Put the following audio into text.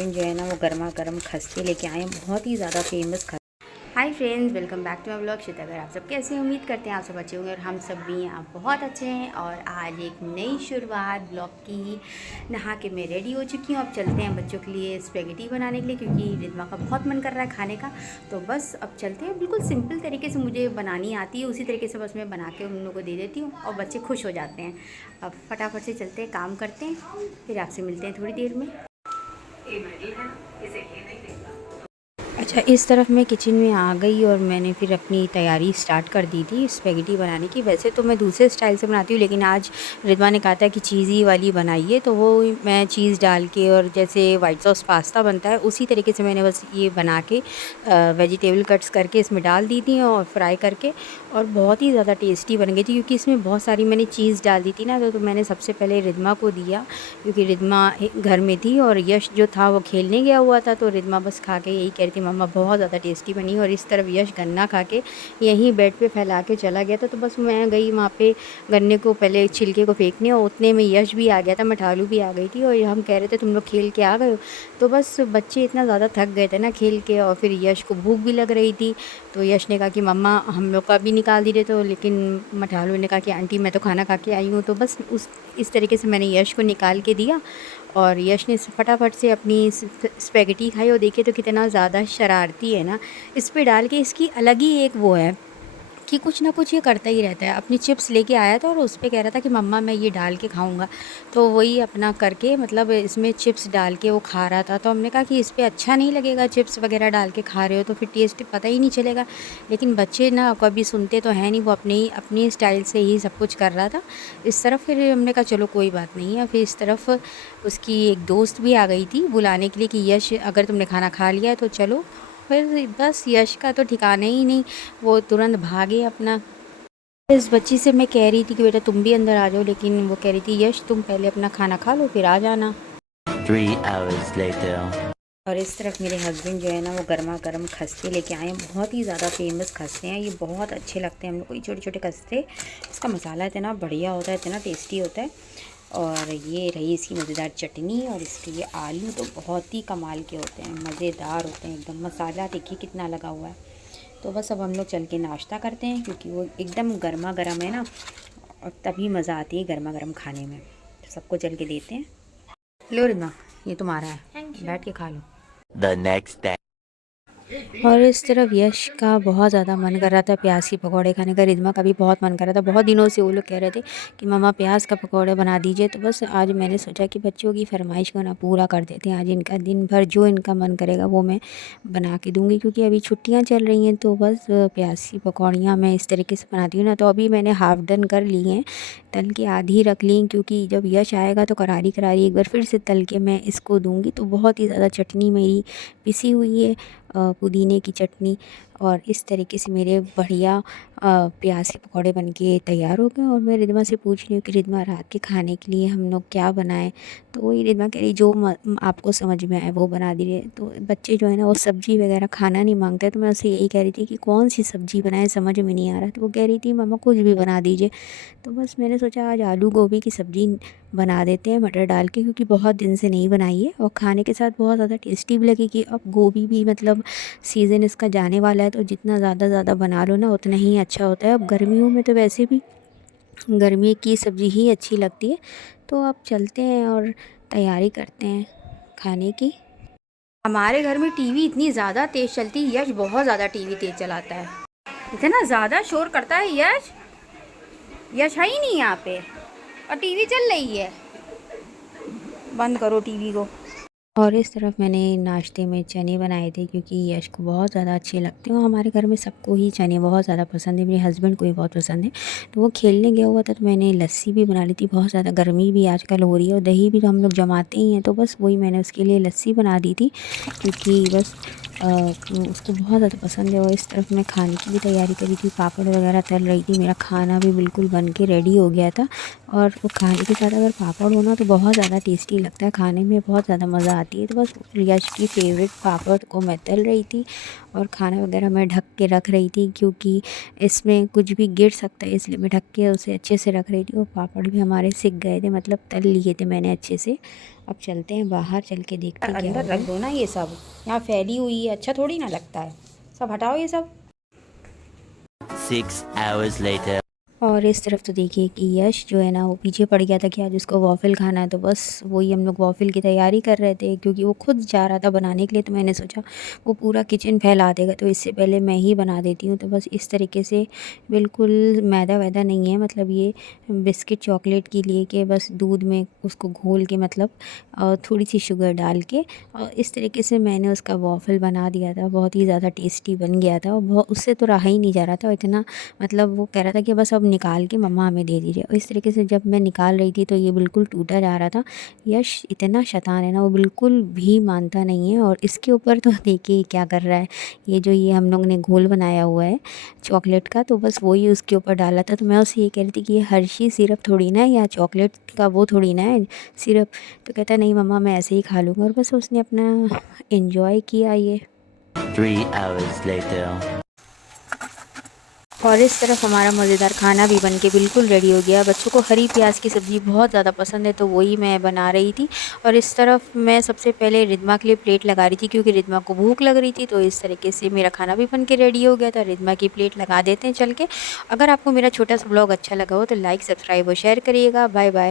Husband जो है ना वो गर्मा गर्म खस्ते लेके आए हैं, बहुत ही ज़्यादा फेमस खस्ते। Hi friends, welcome back to my blog Shita. आप सब कैसे हैं? उम्मीद करते हैं आप सब अच्छे होंगे और हम सब भी आप बहुत अच्छे हैं। और आज एक नई शुरुआत ब्लॉग की। नहा के मैं रेडी हो चुकी हूँ। अब चलते हैं बच्चों के लिए स्पेगेटी बनाने के लिए, क्योंकि रिद्मा का बहुत मन कर रहा है खाने का। तो बस अब चलते हैं। बिल्कुल सिंपल तरीके से मुझे बनानी आती है, उसी तरीके से बस मैं बना के उन लोगों को दे देती हूँ और बच्चे खुश हो जाते हैं। अब फटाफट से चलते हैं, काम करते हैं, फिर आपसे मिलते हैं थोड़ी देर में। अच्छा, इस तरफ मैं किचन में आ गई और मैंने फिर अपनी तैयारी स्टार्ट कर दी थी स्पेगेटी बनाने की। वैसे तो मैं दूसरे स्टाइल से बनाती हूँ, लेकिन आज रिद्मा ने कहा था कि चीज़ी वाली बनाइए, तो वो मैं चीज़ डाल के और जैसे वाइट सॉस पास्ता बनता है उसी तरीके से मैंने बस ये बना के वेजिटेबल कट्स करके इसमें डाल दी थी और फ्राई करके, और बहुत ही ज़्यादा टेस्टी बन गई थी। क्योंकि इसमें बहुत सारी मैंने चीज़ डाल दी थी ना, तो मैंने सबसे पहले रिद्मा को दिया, क्योंकि रिद्मा घर में थी और यश जो था वो खेलने गया हुआ था। तो रिद्मा बस खा के यही कह रही थी मम्मा बहुत ज़्यादा टेस्टी बनी। और इस तरफ यश गन्ना खा के यहीं बेड पे फैला के चला गया था। तो बस मैं गई वहाँ पे गन्ने को पहले छिलके को फेंकने, और उतने में यश भी आ गया था, मठालू भी आ गई थी। और हम कह रहे थे तुम लोग खेल के आ गए हो। तो बस बच्चे इतना ज़्यादा थक गए थे ना खेल के, और फिर यश को भूख भी लग रही थी। तो यश ने कहा कि मम्मा हम लोग का भी निकाल दीजिए। तो लेकिन मठालू ने कहा कि आंटी मैं तो खाना खा के आई हूँ। तो बस इस तरीके से मैंने यश को निकाल के दिया और यश ने फटाफट से अपनी स्पेगेटी खाई। और देखिए तो कितना ज़्यादा शरारती है ना, इस पे डाल के इसकी अलग ही एक वो है कि कुछ ना कुछ ये करता ही रहता है। अपनी चिप्स लेके आया था और उस पे कह रहा था कि मम्मा मैं ये डाल के खाऊंगा। तो वही अपना करके मतलब इसमें चिप्स डाल के वो खा रहा था। तो हमने कहा कि इस पे अच्छा नहीं लगेगा, चिप्स वगैरह डाल के खा रहे हो तो फिर टेस्ट पता ही नहीं चलेगा। लेकिन बच्चे ना कभी सुनते तो हैं नहीं, वो अपनी स्टाइल से ही सब कुछ कर रहा था इस तरफ। फिर हमने कहा चलो कोई बात नहीं है। फिर इस तरफ उसकी एक दोस्त भी आ गई थी बुलाने के लिए कि यश अगर तुमने खाना खा लिया है तो चलो। फिर बस यश का तो ठिकाना ही नहीं, वो तुरंत भागे अपना। इस बच्ची से मैं कह रही थी कि बेटा तुम भी अंदर आ जाओ, लेकिन वो कह रही थी यश तुम पहले अपना खाना खा लो फिर आ जाना। 3 hours later. और इस तरफ मेरे हस्बैंड जो है ना वो गर्मा गर्म खस्ते लेके आए हैं, बहुत ही ज़्यादा फेमस खस्ते हैं। ये बहुत अच्छे लगते हैं हम लोग को, ये छोटे छोटे खस्ते। इसका मसाला इतना बढ़िया होता है, इतना टेस्टी होता है। और ये रही इसकी मज़ेदार चटनी, और इसके ये आलू तो बहुत ही कमाल के होते हैं, मज़ेदार होते हैं एकदम। मसाला देखिए कितना लगा हुआ है। तो बस अब हम लोग चल के नाश्ता करते हैं, क्योंकि वो एकदम गर्मा गर्म है ना, और तभी मज़ा आती है गर्मा गर्म खाने में। तो सबको चल के देते हैं। लो रिमा, ये तुम्हारा है, बैठ के खा लो। The next day. और इस तरफ यश का बहुत ज़्यादा मन कर रहा था प्याज के पकौड़े खाने का, रिद्मा का भी बहुत मन कर रहा था। बहुत दिनों से वो लोग कह रहे थे कि मम्मा प्याज का पकौड़े बना दीजिए। तो बस आज मैंने सोचा कि बच्चों की फरमाइश को ना पूरा कर देते हैं। आज इनका दिन भर जो इनका मन करेगा वो मैं बना के दूँगी, क्योंकि अभी छुट्टियाँ चल रही हैं। तो बस प्याज की पकौड़ियाँ मैं इस तरीके से बनाती हूँ ना। तो अभी मैंने हाफ़ डन कर ली हैं, तल के आधी रख ली, क्योंकि जब यश आएगा तो करारी करारी एक बार फिर से तल के मैं इसको दूँगी। तो बहुत ही ज़्यादा चटनी मेरी पिसी हुई है, पुदीने की चटनी। और इस तरीके से मेरे बढ़िया प्याज के पकौड़े बनके तैयार हो गए। और मैं रिद्मा से पूछ रही हूँ कि रिद्मा रात के खाने के लिए हम लोग क्या बनाएं। तो वही रिद्मा कह रही जो आपको समझ में आए वो बना दीजिए। तो बच्चे जो है ना वो सब्ज़ी वगैरह खाना नहीं मांगते, तो मैं उससे यही कह रही थी कि कौन सी सब्ज़ी बनाएं, समझ में नहीं आ रहा। तो वो कह रही थी मम्मा कुछ भी बना दीजिए। तो बस मैंने सोचा आज आलू गोभी की सब्ज़ी बना देते हैं मटर डाल के, क्योंकि बहुत दिन से नहीं बनाई है और खाने के साथ बहुत ज़्यादा टेस्टी भी लगेगी। अब गोभी भी मतलब सीज़न इसका जाने वाला है, तो जितना ज़्यादा बना लो ना उतना ही अच्छा होता है। अब गर्मियों में तो वैसे भी गर्मी की सब्ज़ी ही अच्छी लगती है। तो अब चलते हैं और तैयारी करते हैं खाने की। हमारे घर में टीवी इतनी ज़्यादा तेज़ चलती है, यश बहुत ज़्यादा टीवी तेज़ चलाता है, इतना ज़्यादा शोर करता है। यश यश है ही नहीं यहाँ पे और टीवी चल रही है, बंद करो टीवी को। और इस तरफ मैंने नाश्ते में चने बनाए थे, क्योंकि यश को बहुत ज़्यादा अच्छे लगते हैं। और हमारे घर में सबको ही चने बहुत ज़्यादा पसंद है, मेरे हस्बैंड को भी बहुत पसंद है। तो वो खेलने गया हुआ था, तो मैंने लस्सी भी बना ली थी। बहुत ज़्यादा गर्मी भी आजकल हो रही है और दही भी तो हम लोग जमाते ही हैं। तो बस वही मैंने उसके लिए लस्सी बना दी थी, क्योंकि बस उसको बहुत ज़्यादा पसंद है। और इस तरफ मैं खाने की भी तैयारी करी थी, पापड़ वगैरह तल रही थी। मेरा खाना भी बिल्कुल बन के रेडी हो गया था। और वो खाने के साथ अगर पापड़ हो ना तो बहुत ज़्यादा टेस्टी लगता है, खाने में बहुत ज़्यादा मज़ा आती है। तो बस यश की फेवरेट पापड़ को मैं तल रही थी और खाना वगैरह मैं ढक के रख रही थी, क्योंकि इसमें कुछ भी गिर सकता है, इसलिए मैं ढक के उसे अच्छे से रख रही थी। और पापड़ भी हमारे सिक गए थे, मतलब तल लिए थे मैंने अच्छे से। अब चलते हैं बाहर, चल के देखते हैं क्या अंदर होगा। रख दो ना, ये सब यहाँ फैली हुई है, अच्छा थोड़ी ना लगता है। सब हटाओ ये सब। 6 hours later. और इस तरफ तो देखिए कि यश जो है ना, वो पीछे पड़ गया था कि आज उसको वॉफ़िल खाना है, तो बस वही हम लोग वॉफ़िल की तैयारी कर रहे थे, क्योंकि वो खुद जा रहा था बनाने के लिए। तो मैंने सोचा वो पूरा किचन फैला देगा, तो इससे पहले मैं ही बना देती हूँ। तो बस इस तरीके से, बिल्कुल मैदा वैदा नहीं है, मतलब ये बिस्किट चॉकलेट की लिए के बस दूध में उसको घोल के, मतलब थोड़ी सी शुगर डाल के, और इस तरीके से मैंने उसका वॉफ़िल बना दिया था। बहुत ही ज़्यादा टेस्टी बन गया था, और बहुत उससे तो रहा ही नहीं जा रहा था। और इतना, मतलब वो कह रहा था कि बस अब निकाल के मम्मा हमें दे दीजिए। और इस तरीके से जब मैं निकाल रही थी तो ये बिल्कुल टूटा जा रहा था। यश इतना शैतान है ना, वो बिल्कुल भी मानता नहीं है। और इसके ऊपर तो देखिए क्या कर रहा है, ये हम लोग ने घोल बनाया हुआ है चॉकलेट का, तो बस वही उसके ऊपर डाला था। तो मैं उससे ये कह रही थी कि ये हर्शी सिरप थोड़ी ना है, या चॉकलेट का वो थोड़ी ना है सिरप। तो कहता नहीं मम्मा, मैं ऐसे ही खा लूँगा। और बस उसने अपना एंजॉय किया ये। 3 hours later. और इस तरफ हमारा मज़ेदार खाना भी बन के बिल्कुल रेडी हो गया। बच्चों को हरी प्याज की सब्ज़ी बहुत ज़्यादा पसंद है, तो वही मैं बना रही थी। और इस तरफ मैं सबसे पहले रिद्मा के लिए प्लेट लगा रही थी, क्योंकि रिद्मा को भूख लग रही थी। तो इस तरीके से मेरा खाना भी बन के रेडी हो गया था। रिद्मा की प्लेट लगा देते हैं चल के। अगर आपको मेरा छोटा सा ब्लॉग अच्छा लगा हो तो लाइक, सब्सक्राइब और शेयर करिएगा। Bye bye.